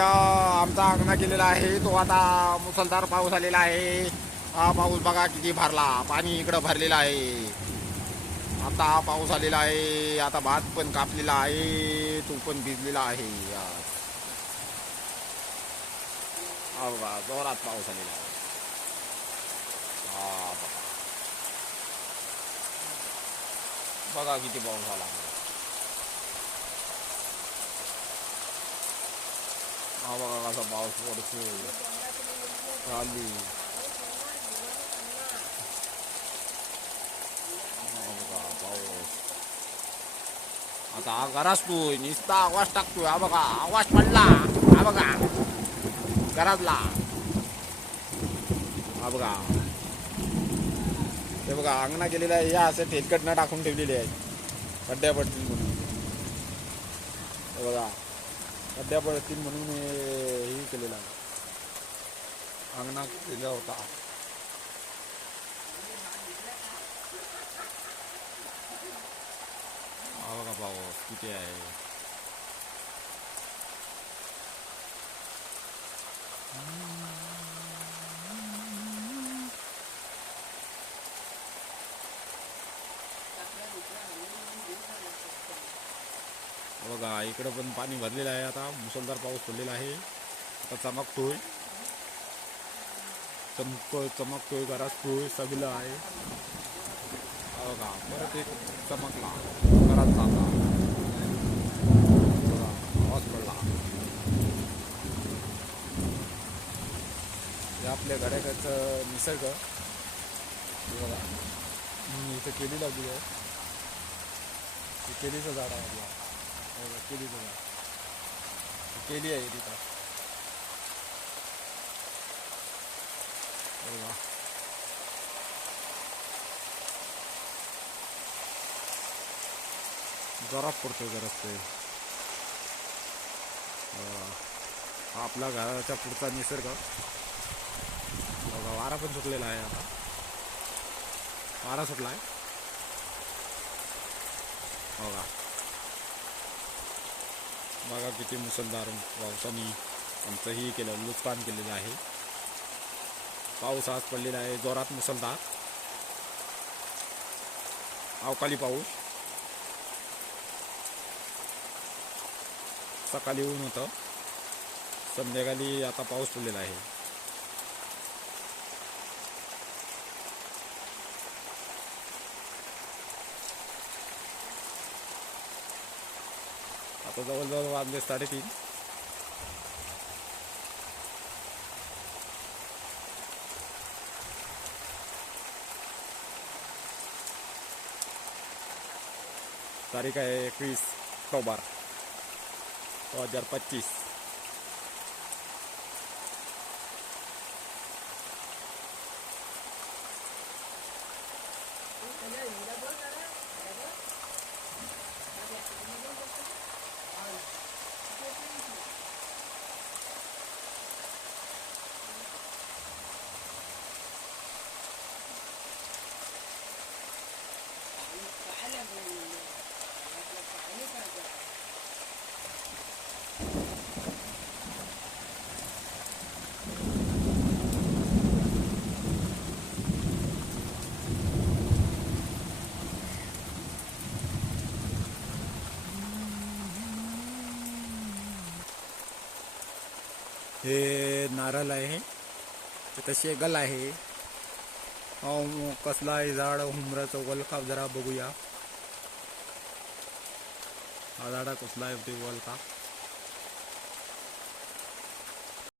इथं आमचा अंगणा केलेला आहे तो आता मुसळधार पाऊस आलेला आहे. हा पाऊस बघा किती भरला, पाणी इकडं भरलेलं आहे. आता हा पाऊस आलेला आहे. आता भात पण कापलेला आहे, तो पण भिजलेला आहे. हा बघा जोरात पाऊस आलेला आहे. हा बघा किती पाऊस आला. हा बघा कसा पाऊस पडतो खाली. पाऊस आता हा गरजतोय, नुसता आवाज टाकतोय. हा बघा आवाज पडला. हा बघा गरजला. हा बघा ते बघा अंगणा केलेला आहे. या असं ठेचकटनं टाकून ठेवलेले आहे खड्ड्या पडतील म्हणून. हे बघा खड्ड्या पडतील म्हणून हे केलेलं आहे. अंगणा केला होता. हा बघा पाऊस किती आहे. बघा इकडं पण पाणी भरलेलं आहे. आता मुसळधार पाऊस पडलेला आहे. आता चमकतोय चमकतोय गरजतोय सगळं आहे. बघा परत एक चमकला घरात जाता. बघा आवाज पडला. हे आपल्या घराकडचं निसर्ग. बघा इथं केली लावली आहे. केलीचं झाड आहे आपला. केलीचं झाड केली आहे तिथं. बघा जोरात पडतोय गरजतोय. आपला घराच्या पुढचा निसर्ग. बघा वारा पण सुटलेला आहे. आता वारा सुटला आहे. बघा बघा किती मुसळधार पावसाने आमचं ही केलं, नुकसान केलेलं आहे. पाऊस आज पडलेला आहे जोरात मुसळधार अवकाळी पाऊस. सकाळी ऊन होतं, संध्याकाळी आता पाऊस पडलेला आहे. आता जवळजवळ वाजले 3:30. तारीख आहे 21 ऑक्टोबर 2025. हे नारळ आहे, तिथं शेगल आहे. कसला आहे झाड हुमराचं वलका जरा बघूया. हा झाडा कसला आहे ते वलका.